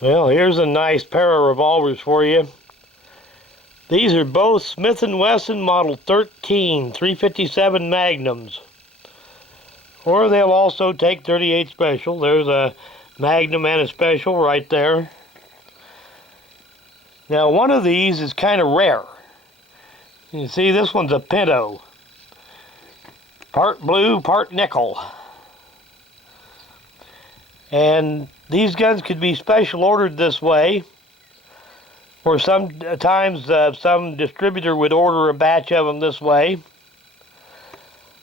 Well, here's a nice pair of revolvers for you. These are both Smith Wesson Model 13 357 Magnums. Or they'll also take 38 Special. There's a Magnum and a Special right there. Now one of these is kind of rare. You see, this one's a pinto. Part blue, part nickel. And these guns could be special ordered this way, or sometimes some distributor would order a batch of them this way,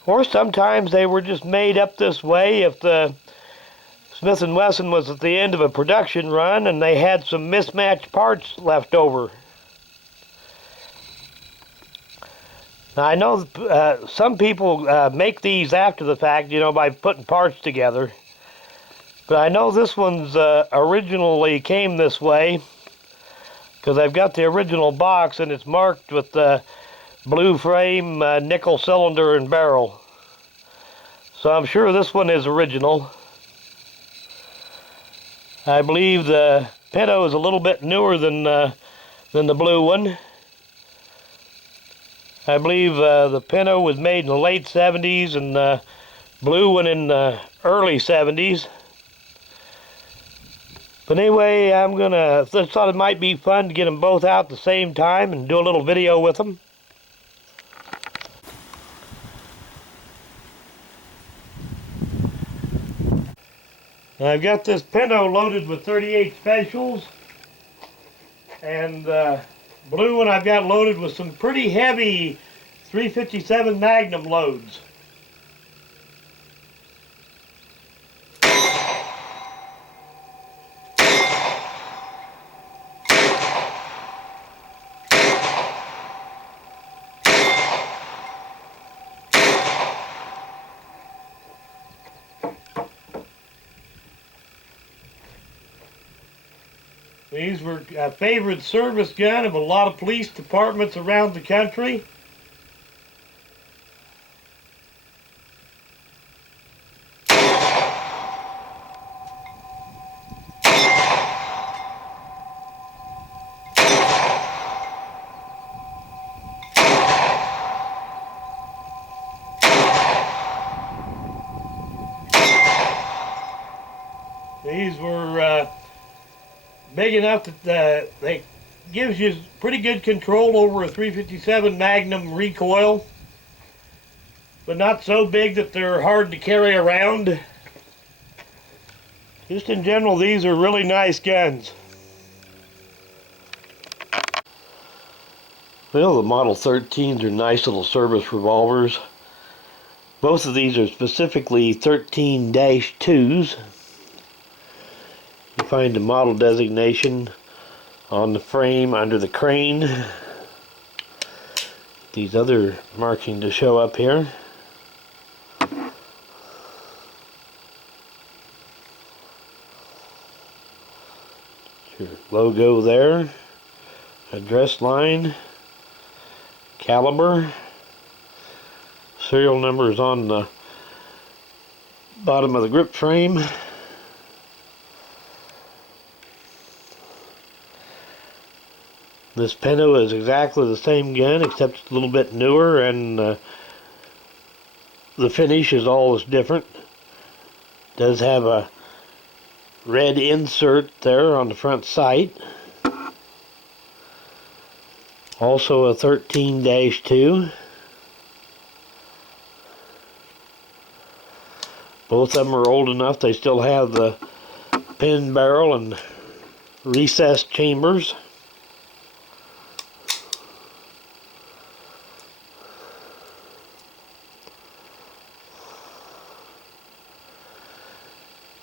or sometimes they were just made up this way if the Smith & Wesson was at the end of a production run and they had some mismatched parts left over. Now I know some people make these after the fact, you know, by putting parts together. But I know this one's originally came this way because I've got the original box and it's marked with the blue frame, nickel cylinder and barrel. So I'm sure this one is original. I believe the pinto is a little bit newer than the blue one. I believe the pinto was made in the late 70s and the blue one in the early 70s. But anyway, I just thought it might be fun to get them both out at the same time and do a little video with them. I've got this pinto loaded with 38 Specials, and the blue one I've got loaded with some pretty heavy 357 Magnum loads. These were a favorite service gun of a lot of police departments around the country. These were big enough that they gives you pretty good control over a 357 Magnum recoil, but not so big that they're hard to carry around. Just in general, these are really nice guns. Well, the Model 13s are nice little service revolvers. Both of these are specifically 13-2s. You find the model designation on the frame under the crane. These other markings to show up here. Your logo there, address line, caliber, serial numbers on the bottom of the grip frame. This pinto is exactly the same gun, except it's a little bit newer, and the finish is always different. It does have a red insert there on the front sight. Also a 13-2. Both of them are old enough they still have the pin barrel and recessed chambers.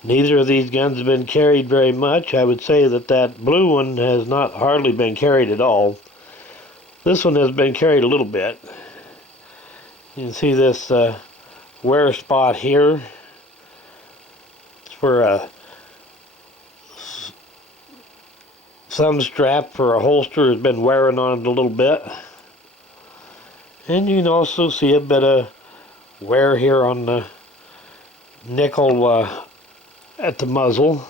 Neither of these guns have been carried very much. I would say that that blue one has not hardly been carried at all. This one has been carried a little bit. You can see this wear spot here. It's for a thumb strap for a holster has been wearing on it a little bit. And you can also see a bit of wear here on the nickel at the muzzle.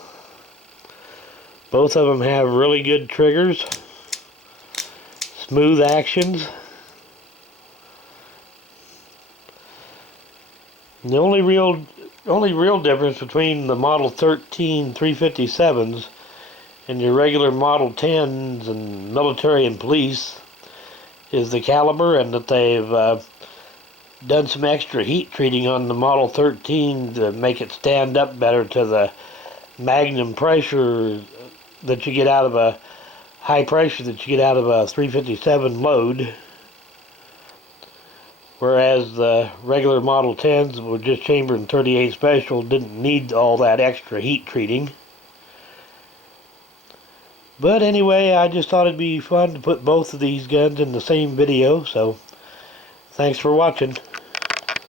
Both of them have really good triggers, smooth actions. And the only real difference between the Model 13 357s and your regular Model 10s and military and police is the caliber, and that they've done some extra heat treating on the Model 13 to make it stand up better to the Magnum pressure that you get out of a high pressure that you get out of a 357 load. Whereas the regular Model 10s with just chamber and 38 special didn't need all that extra heat treating. But anyway, I just thought it'd be fun to put both of these guns in the same video, so thanks for watching.